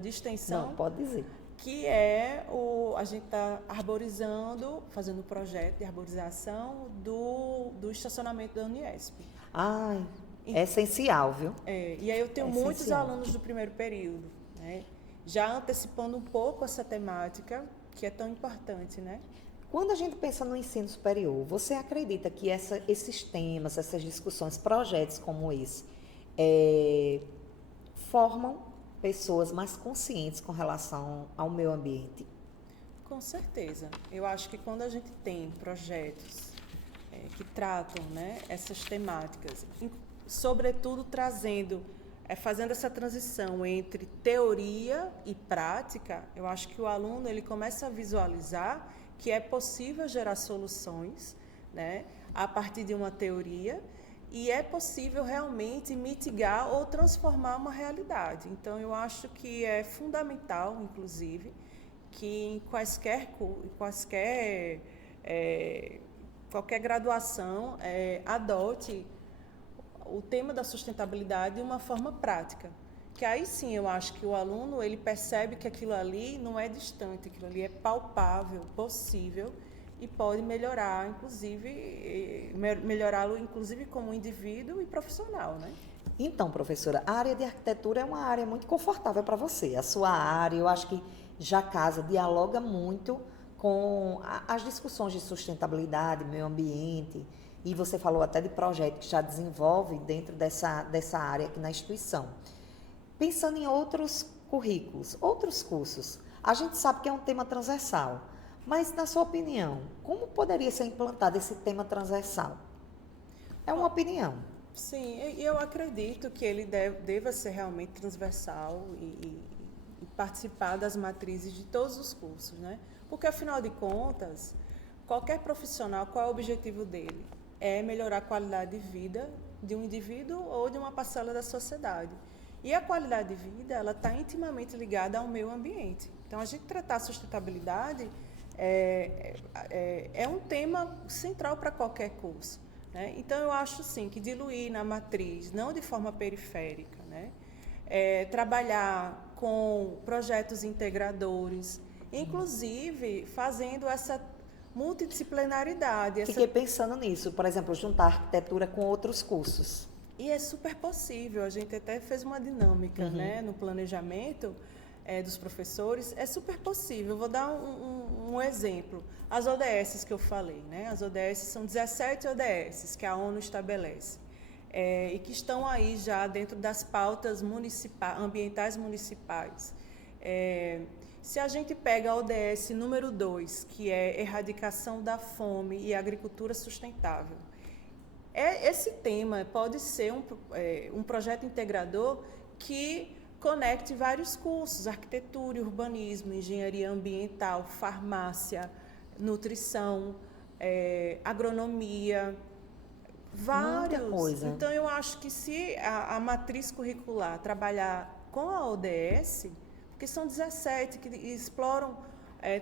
de extensão. Não, pode dizer. Que a gente está arborizando, fazendo um projeto de arborização do estacionamento da Uniesp. Ai, é essencial, viu? E aí eu tenho muitos alunos do primeiro período, né? Já antecipando um pouco essa temática, que é tão importante, né? Quando a gente pensa no ensino superior, você acredita que esses temas, essas discussões, projetos como esse, formam pessoas mais conscientes com relação ao meio ambiente? Com certeza. Eu acho que quando a gente tem projetos que tratam, né, essas temáticas, sobretudo fazendo essa transição entre teoria e prática, eu acho que o aluno ele começa a visualizar que é possível gerar soluções, né, a partir de uma teoria, e é possível realmente mitigar ou transformar uma realidade. Então, eu acho que é fundamental, inclusive, que em qualquer graduação adote o tema da sustentabilidade de uma forma prática. Que aí sim eu acho que o aluno ele percebe que aquilo ali não é distante, aquilo ali é palpável, possível, e pode melhorar, melhorá-lo, inclusive, como indivíduo e profissional, né? Então, professora, a área de arquitetura é uma área muito confortável para você. A sua área, eu acho que já casa, dialoga muito com as discussões de sustentabilidade, meio ambiente, e você falou até de projeto que já desenvolve dentro dessa área aqui na instituição. Pensando em outros currículos, outros cursos, a gente sabe que é um tema transversal, mas, na sua opinião, como poderia ser implantado esse tema transversal? É uma opinião. Sim, e eu acredito que ele deva ser realmente transversal e participar das matrizes de todos os cursos, né? Porque, afinal de contas, qualquer profissional, qual é o objetivo dele? É melhorar a qualidade de vida de um indivíduo ou de uma parcela da sociedade. E a qualidade de vida, ela está intimamente ligada ao meio ambiente. Então, a gente tratar a sustentabilidade é um tema central para qualquer curso, né? Então, eu acho, sim, que diluir na matriz, não de forma periférica, né? Trabalhar com projetos integradores, inclusive fazendo essa multidisciplinaridade. Fiquei pensando nisso, por exemplo, juntar arquitetura com outros cursos. E é super possível, a gente até fez uma dinâmica, né, no planejamento dos professores, é super possível. Eu vou dar um exemplo. As ODS que eu falei, né? As ODS são 17 ODS que a ONU estabelece. E que estão aí já dentro das pautas ambientais municipais. Se a gente pega a ODS número 2, que é erradicação da fome e agricultura sustentável, esse tema pode ser um projeto integrador que conecte vários cursos: arquitetura, urbanismo, engenharia ambiental, farmácia, nutrição, agronomia, vários. Muita coisa. Então, eu acho que se a matriz curricular trabalhar com a ODS, porque são 17 que exploram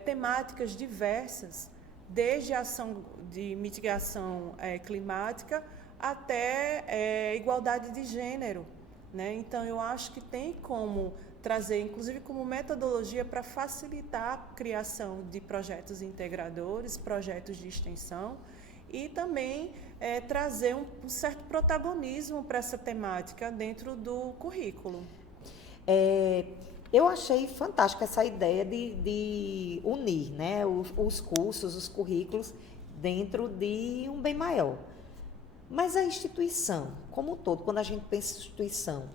temáticas diversas, desde a ação de mitigação climática até igualdade de gênero, né? Então, eu acho que tem como trazer, inclusive como metodologia, para facilitar a criação de projetos integradores, projetos de extensão, e também trazer um certo protagonismo para essa temática dentro do currículo. Eu achei fantástica essa ideia de unir, né, os cursos, os currículos dentro de um bem maior. Mas a instituição, como um todo, quando a gente pensa em instituição,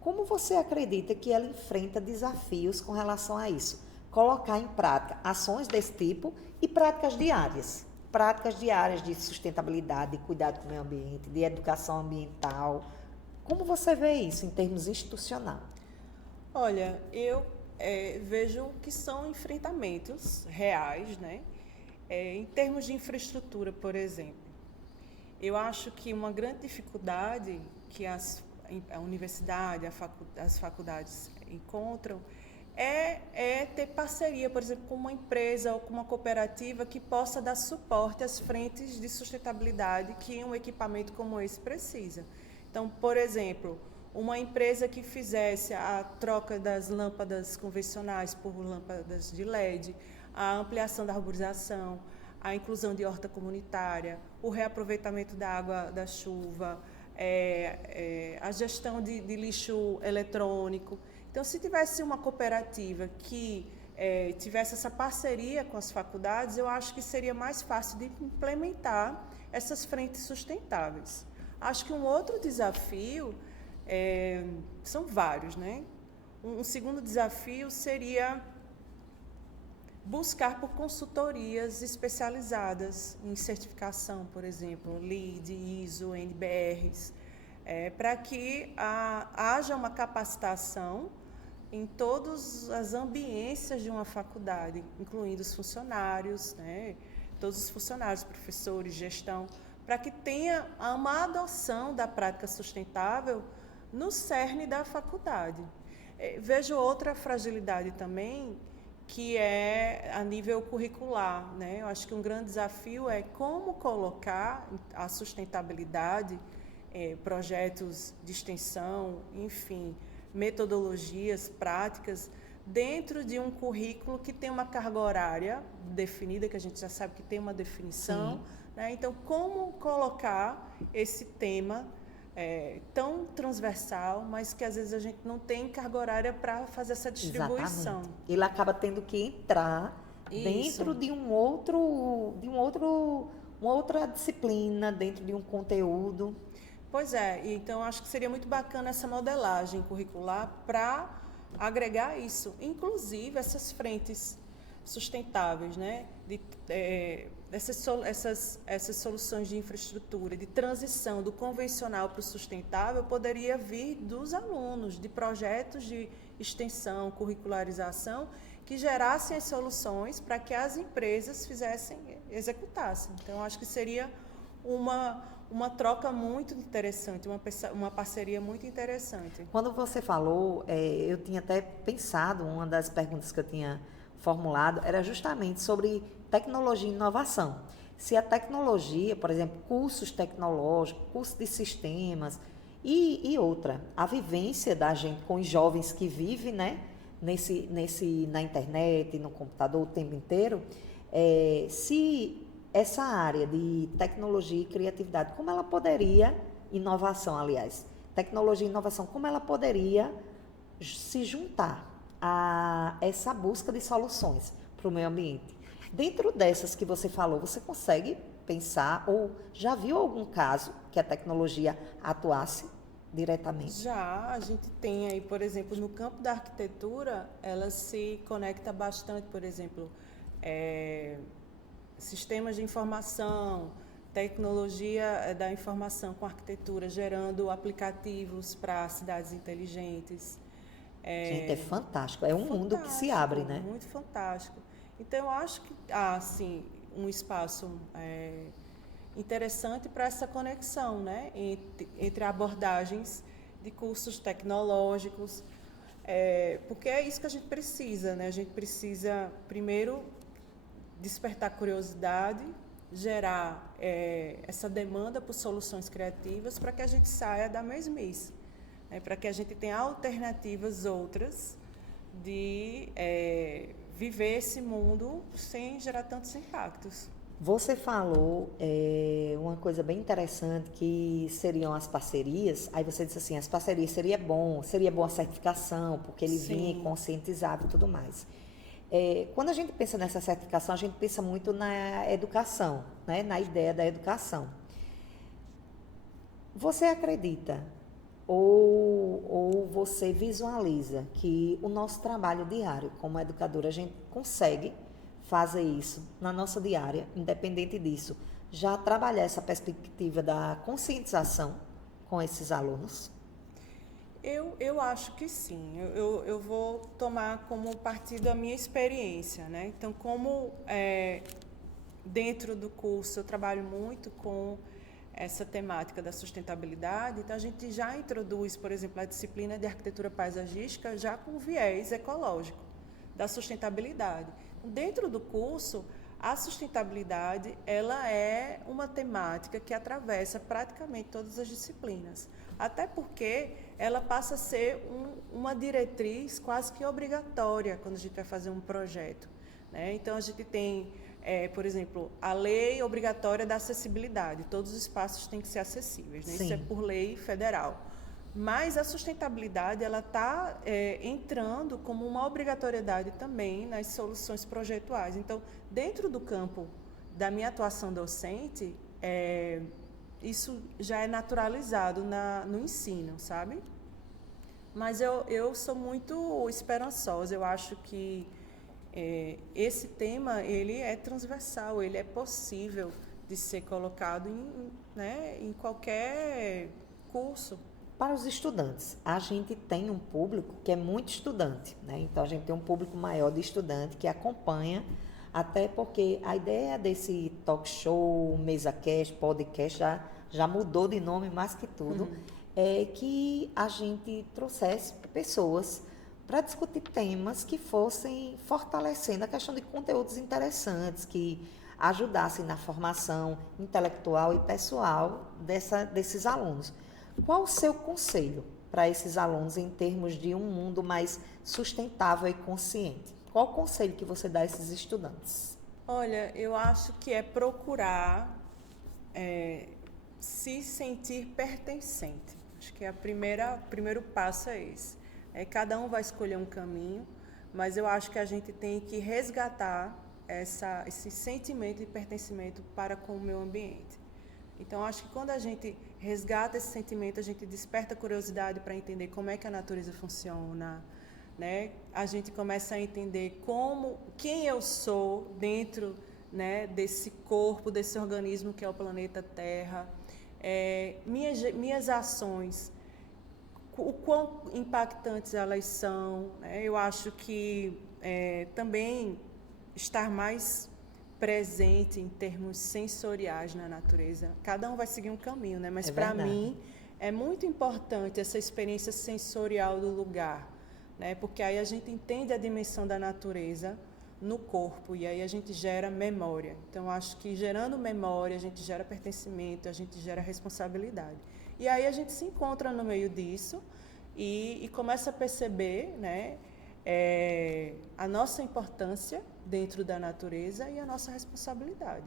como você acredita que ela enfrenta desafios com relação a isso? Colocar em prática ações desse tipo e práticas diárias de sustentabilidade, de cuidado com o meio ambiente, de educação ambiental. Como você vê isso em termos institucionais? Olha, eu vejo que são enfrentamentos reais, né? Em termos de infraestrutura, por exemplo, eu acho que uma grande dificuldade que a universidade, as faculdades encontram é ter parceria, por exemplo, com uma empresa ou com uma cooperativa que possa dar suporte às frentes de sustentabilidade que um equipamento como esse precisa. Então, por exemplo, uma empresa que fizesse a troca das lâmpadas convencionais por lâmpadas de LED, a ampliação da arborização, a inclusão de horta comunitária, o reaproveitamento da água da chuva, a gestão de lixo eletrônico. Então, se tivesse uma cooperativa que tivesse essa parceria com as faculdades, eu acho que seria mais fácil de implementar essas frentes sustentáveis. Acho que um outro desafio, são vários, né? Um segundo desafio seria buscar por consultorias especializadas em certificação, por exemplo, LEED, ISO, NBRs, para que haja uma capacitação em todas as ambiências de uma faculdade, incluindo os funcionários, né? Todos os funcionários, professores, gestão, para que tenha uma adoção da prática sustentável no cerne da faculdade. Vejo outra fragilidade também, que é a nível curricular, né? Eu acho que um grande desafio é como colocar a sustentabilidade, projetos de extensão, enfim, metodologias, práticas, dentro de um currículo que tem uma carga horária definida, que a gente já sabe que tem uma definição, né? Então, como colocar esse tema tão transversal, mas que às vezes a gente não tem carga horária para fazer essa distribuição. Exatamente. Ele acaba tendo que entrar dentro de uma outra disciplina, dentro de um conteúdo. Pois é, então acho que seria muito bacana essa modelagem curricular para agregar isso, inclusive essas frentes sustentáveis, né? essas soluções de infraestrutura, de transição do convencional para o sustentável, poderia vir dos alunos, de projetos de extensão, curricularização, que gerassem as soluções para que as empresas executassem. Então, acho que seria uma troca muito interessante, uma parceria muito interessante. Quando você falou, eu tinha até pensado, uma das perguntas que eu tinha formulado era justamente sobre tecnologia e inovação. Se a tecnologia, por exemplo, cursos tecnológicos, cursos de sistemas e outra, a vivência da gente com os jovens que vivem, né, na internet, no computador o tempo inteiro, se essa área de tecnologia e criatividade, como ela poderia, inovação, aliás, tecnologia e inovação, como ela poderia se juntar a essa busca de soluções para o meio ambiente? Dentro dessas que você falou, você consegue pensar ou já viu algum caso que a tecnologia atuasse diretamente? Já, a gente tem aí, por exemplo, no campo da arquitetura, ela se conecta bastante, por exemplo, sistemas de informação, tecnologia da informação com arquitetura, gerando aplicativos para cidades inteligentes. Gente, é fantástico. É um mundo que se abre, né? Muito fantástico. Então, eu acho que há, sim, um espaço interessante para essa conexão, né? Entre abordagens de cursos tecnológicos, porque é isso que a gente precisa, né? A gente precisa, primeiro, despertar curiosidade, gerar essa demanda por soluções criativas para que a gente saia da mesmice, né? Para que a gente tenha alternativas outras de viver esse mundo sem gerar tantos impactos. Você falou uma coisa bem interessante que seriam as parcerias. Aí você disse assim, as parcerias seria bom a certificação, porque ele vinha conscientizado e tudo mais. Quando a gente pensa nessa certificação, a gente pensa muito na educação, né? Na ideia da educação. Você acredita ou você visualiza que o nosso trabalho diário como educadora, a gente consegue fazer isso na nossa diária, independente disso, já trabalhar essa perspectiva da conscientização com esses alunos? Eu acho que sim. Eu vou tomar como partido a minha experiência, né? Então, como dentro do curso eu trabalho muito com essa temática da sustentabilidade, então a gente já introduz, por exemplo, a disciplina de arquitetura paisagística já com viés ecológico, da sustentabilidade. Dentro do curso, a sustentabilidade ela é uma temática que atravessa praticamente todas as disciplinas, até porque ela passa a ser uma diretriz quase que obrigatória quando a gente vai fazer um projeto, né? Então, a gente tem, por exemplo, a lei obrigatória da acessibilidade, todos os espaços têm que ser acessíveis, né? Isso é por lei federal. Mas a sustentabilidade ela está entrando como uma obrigatoriedade também nas soluções projetuais. Então, dentro do campo da minha atuação docente, isso já é naturalizado no ensino, sabe? Mas eu sou muito esperançosa. Eu acho que esse tema ele é transversal, ele é possível de ser colocado em qualquer curso. Para os estudantes, a gente tem um público que é muito estudante, né? Então, a gente tem um público maior de estudante que acompanha, até porque a ideia desse talk show, mesa-cast, podcast, já mudou de nome mais que tudo, é que a gente trouxesse pessoas para discutir temas que fossem fortalecendo a questão de conteúdos interessantes, que ajudassem na formação intelectual e pessoal desses alunos. Qual o seu conselho para esses alunos em termos de um mundo mais sustentável e consciente? Qual o conselho que você dá a esses estudantes? Olha, eu acho que é procurar se sentir pertencente. Acho que o primeiro passo é esse. Cada um vai escolher um caminho, mas eu acho que a gente tem que resgatar esse sentimento de pertencimento para com o meio ambiente. Então, acho que quando a gente resgata esse sentimento, a gente desperta a curiosidade para entender como é que a natureza funciona, né? A gente começa a entender quem eu sou dentro né, desse corpo, desse organismo que é o planeta Terra, minhas ações, o quão impactantes elas são, né? Eu acho que também estar mais presente em termos sensoriais na natureza. Cada um vai seguir um caminho, né? Mas para mim é muito importante essa experiência sensorial do lugar, né? Porque aí a gente entende a dimensão da natureza no corpo e aí a gente gera memória. Então acho que gerando memória a gente gera pertencimento, a gente gera responsabilidade. E aí a gente se encontra no meio disso e começa a perceber, né, a nossa importância dentro da natureza e a nossa responsabilidade.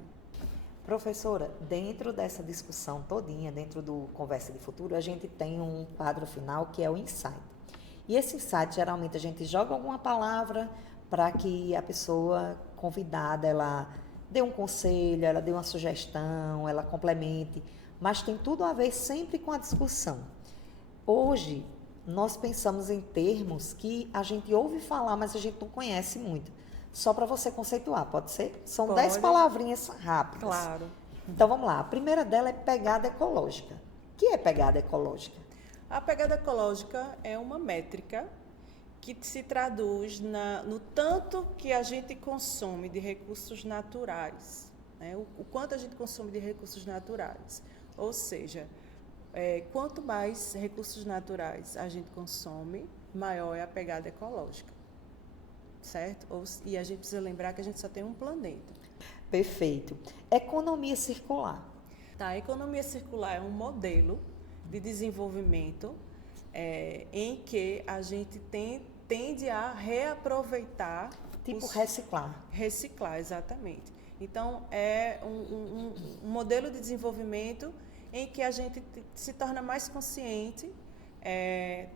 Professora, dentro dessa discussão todinha, dentro do Conversa de Futuro, a gente tem um quadro final que é o insight. E esse insight, geralmente, a gente joga alguma palavra para que a pessoa convidada, ela dê um conselho, ela dê uma sugestão, ela complemente, mas tem tudo a ver sempre com a discussão. Hoje, nós pensamos em termos que a gente ouve falar, mas a gente não conhece muito. Só para você conceituar, pode ser? São 10 palavrinhas rápidas. Claro. Então, vamos lá. A primeira dela é pegada ecológica. O que é pegada ecológica? A pegada ecológica é uma métrica que se traduz no tanto que a gente consome de recursos naturais, né? O quanto a gente consome de recursos naturais. Ou seja, quanto mais recursos naturais a gente consome, maior é a pegada ecológica. Certo? E a gente precisa lembrar que a gente só tem um planeta. Perfeito. Economia circular. Tá, a economia circular é um modelo de desenvolvimento em que a gente tende a reaproveitar. Tipo reciclar. Reciclar, exatamente. Então, é um modelo de desenvolvimento em que a gente se torna mais consciente,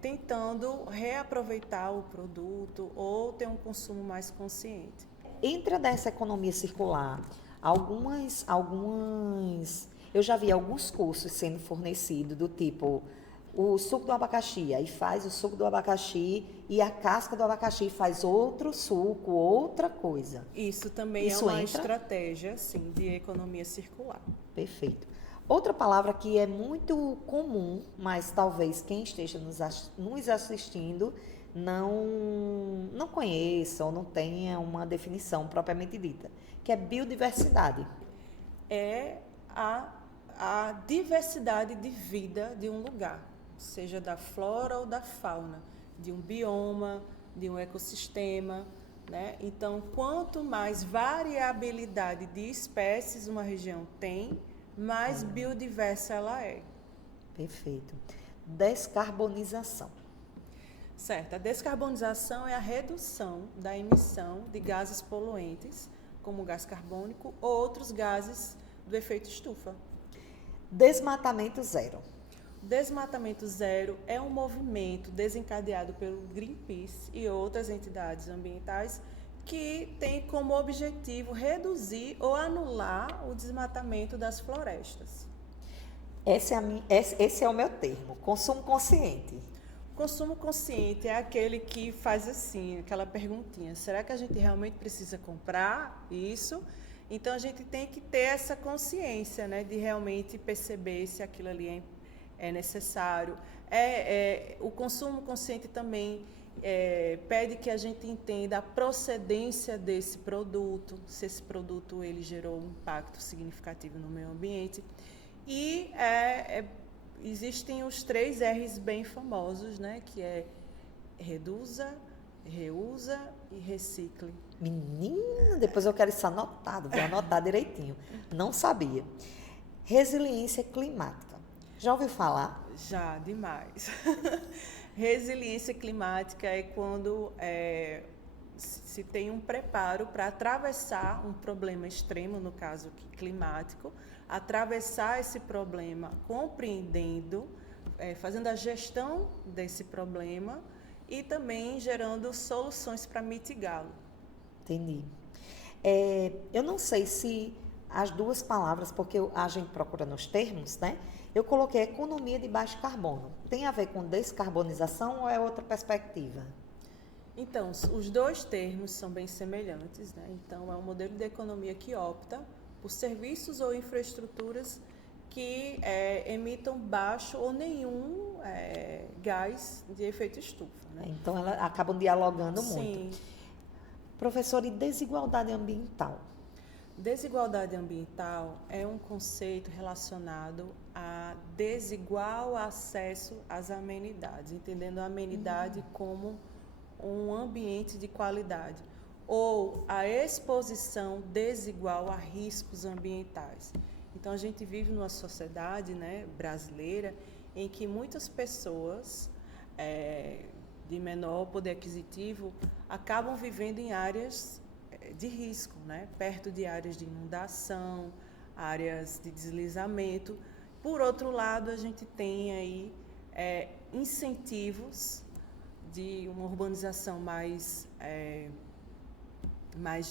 tentando reaproveitar o produto ou ter um consumo mais consciente. Entra nessa economia circular, eu já vi alguns cursos sendo fornecidos do tipo o suco do abacaxi, aí faz o suco do abacaxi e a casca do abacaxi faz outro suco, outra coisa. Isso também é uma estratégia, sim, de economia circular. Perfeito. Outra palavra que é muito comum, mas talvez quem esteja nos assistindo não conheça ou não tenha uma definição propriamente dita, que é biodiversidade. É a diversidade de vida de um lugar, seja da flora ou da fauna, de um bioma, de um ecossistema, né? Então, quanto mais variabilidade de espécies uma região tem, mais biodiversa ela é. Perfeito. Descarbonização. Certo. A descarbonização é a redução da emissão de gases poluentes, como o gás carbônico ou outros gases do efeito estufa. Desmatamento zero. Desmatamento zero é um movimento desencadeado pelo Greenpeace e outras entidades ambientais que tem como objetivo reduzir ou anular o desmatamento das florestas. Esse é o meu termo, consumo consciente. Consumo consciente é aquele que faz assim, aquela perguntinha, será que a gente realmente precisa comprar isso? Então a gente tem que ter essa consciência, né, de realmente perceber se aquilo ali é necessário. O consumo consciente também pede que a gente entenda a procedência desse produto, se esse produto ele gerou um impacto significativo no meio ambiente. E existem os 3 R's bem famosos, né, que é reduza, reusa e recicle. Menina, depois eu quero isso anotado, vou anotar direitinho. Não sabia. Resiliência climática. Já ouviu falar? Já, demais. Resiliência climática é quando se tem um preparo para atravessar um problema extremo, no caso climático, atravessar esse problema compreendendo, fazendo a gestão desse problema e também gerando soluções para mitigá-lo. Entendi. Eu não sei se as duas palavras, porque a gente procura nos termos, né? Eu coloquei economia de baixo carbono. Tem a ver com descarbonização ou é outra perspectiva? Então, os dois termos são bem semelhantes, né? Então, é um modelo de economia que opta por serviços ou infraestruturas que emitam baixo ou nenhum gás de efeito estufa, né? Então, elas acabam dialogando muito. Sim. Professor, e desigualdade ambiental? Desigualdade ambiental é um conceito relacionado a desigual acesso às amenidades, entendendo a amenidade como um ambiente de qualidade, ou a exposição desigual a riscos ambientais. Então, a gente vive numa sociedade, né, brasileira em que muitas pessoas de menor poder aquisitivo acabam vivendo em áreas de risco, né, perto de áreas de inundação, áreas de deslizamento. Por outro lado, a gente tem aí incentivos de uma urbanização mais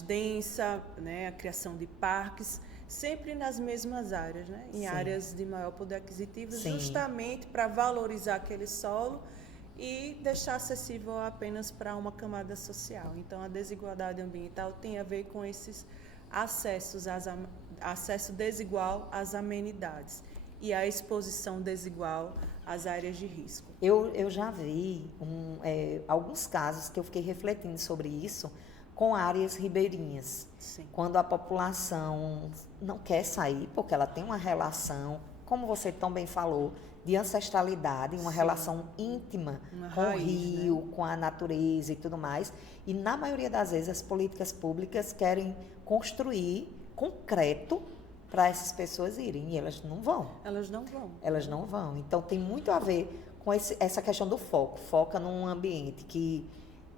densa, né, a criação de parques, sempre nas mesmas áreas, né, em áreas de maior poder aquisitivo, justamente para valorizar aquele solo e deixar acessível apenas para uma camada social. Então, a desigualdade ambiental tem a ver com esses acesso desigual às amenidades e a exposição desigual às áreas de risco. Eu já vi alguns casos que eu fiquei refletindo sobre isso com áreas ribeirinhas. Sim. Quando a população não quer sair, porque ela tem uma relação, como você tão bem falou, de ancestralidade, uma relação íntima com o rio, né, com a natureza e tudo mais. E, na maioria das vezes, as políticas públicas querem construir concreto para essas pessoas irem, e elas não vão. Elas não vão. Elas não vão. Então, tem muito a ver com essa questão do foco. Foca num ambiente que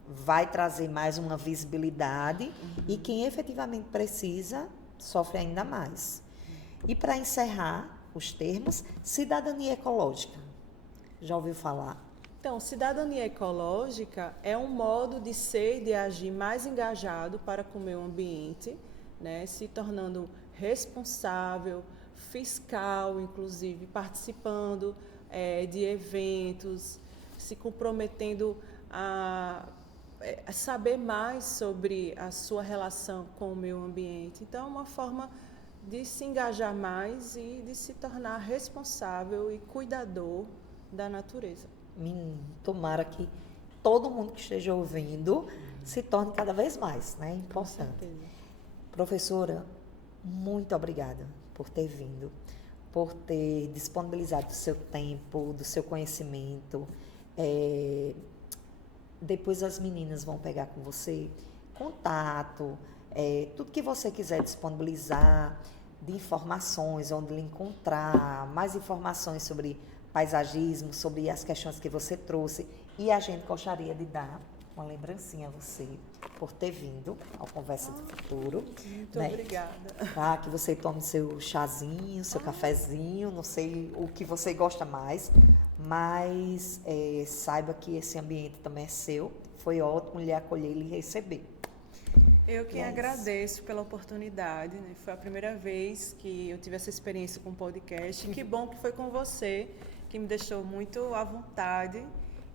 vai trazer mais uma visibilidade e quem efetivamente precisa sofre ainda mais. E, para encerrar os termos, cidadania ecológica. Já ouviu falar? Então, cidadania ecológica é um modo de ser e de agir mais engajado para com o meio ambiente, né, se tornando responsável, fiscal, inclusive, participando de eventos, se comprometendo a saber mais sobre a sua relação com o meio ambiente. Então, é uma forma de se engajar mais e de se tornar responsável e cuidador da natureza. Tomara que todo mundo que esteja ouvindo se torne cada vez mais, né? Importante. Com certeza. Professora, muito obrigada por ter vindo, por ter disponibilizado do seu tempo, do seu conhecimento. Depois as meninas vão pegar com você contato, tudo que você quiser disponibilizar de informações, onde lhe encontrar, mais informações sobre paisagismo, sobre as questões que você trouxe. E a gente gostaria de dar uma lembrancinha a você por ter vindo ao Conversa do Futuro. Muito obrigada. Tá? Que você tome seu chazinho, seu cafezinho, não sei o que você gosta mais, mas saiba que esse ambiente também é seu. Foi ótimo lhe acolher e lhe receber. Eu que agradeço pela oportunidade, né? Foi a primeira vez que eu tive essa experiência com o podcast. Que bom que foi com você, que me deixou muito à vontade.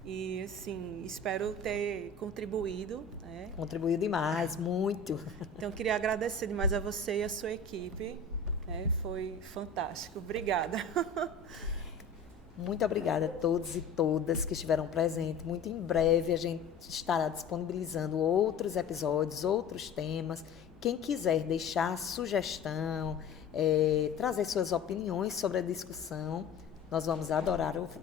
E, assim, espero ter contribuído. Né? Contribuiu demais, muito. Então, queria agradecer demais a você e a sua equipe. Né? Foi fantástico. Obrigada. Muito obrigada a todos e todas que estiveram presentes. Muito em breve a gente estará disponibilizando outros episódios, outros temas. Quem quiser deixar sugestão, trazer suas opiniões sobre a discussão, nós vamos adorar ouvir.